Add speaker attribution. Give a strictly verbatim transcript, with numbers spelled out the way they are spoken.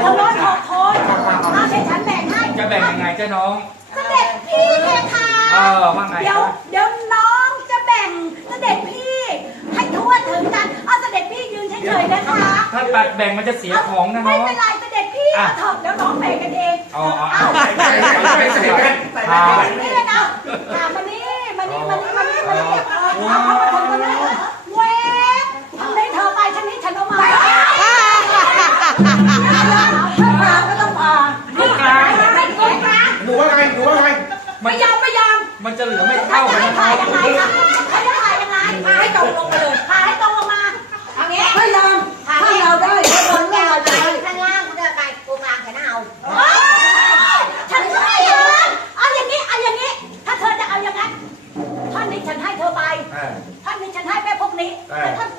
Speaker 1: ทั้งหมดหกคนเอาให้ฉันแบ่งให้
Speaker 2: จะแบ่งยังไงเจ้าน้อง
Speaker 1: เสด็จพี่เพคะ
Speaker 2: เออว่าไง
Speaker 1: เดี๋ยวเดี๋ยวน้องจะแบ่งเสด็จพี่ให้ทั่วถึงกันเอาเสด็จพี่ยืนเฉยๆนะคะ
Speaker 2: ถ้าตัดแบ่งมันจะเสียของนะน้
Speaker 1: ไม่
Speaker 2: อง
Speaker 1: เป็นไรเสด็จพี่เอาเถอะเดี๋ยวน้องแบ่งกันเอง
Speaker 2: อ๋ออ๋อ
Speaker 1: เอา
Speaker 2: ใส่ใส่ใส่ใส่กัน
Speaker 1: นี่เลยนะมานี่มานี่มานี่มานี่มานี่เอาเข้ามาทำกันเลยเว้ยทำได้เธอไปฉันนี้ฉันเอามาผ่านก็ต้องผ่านไม่กลางไม่กลาง
Speaker 3: หนูว่าไงหนูว่าไง
Speaker 1: ไม่ยอมไม่ยอม
Speaker 2: มันจะเหลือไม่เท่ากันนะน้
Speaker 1: ถ่า
Speaker 2: อย ง
Speaker 1: ยังไงคะถ่ายจะถ่ายยังไงถ่ายให้ตรงลงมาเลยถ่ายให้ตรงลงมาเอางี้ไม่ยอมถ้าเราได้ถ้าบนเราได้ข้างล่างเดินไปตรงกลางฉันเอาฉันไม่ยอมเอาอย่างนี้เอาอย่างนี้ ถ้าเธอจะเอาอย่างนั้นท่านนี้ฉันให้เธอไปท่านนี้ฉันให้แม่พวกนี้แต่ท่านเส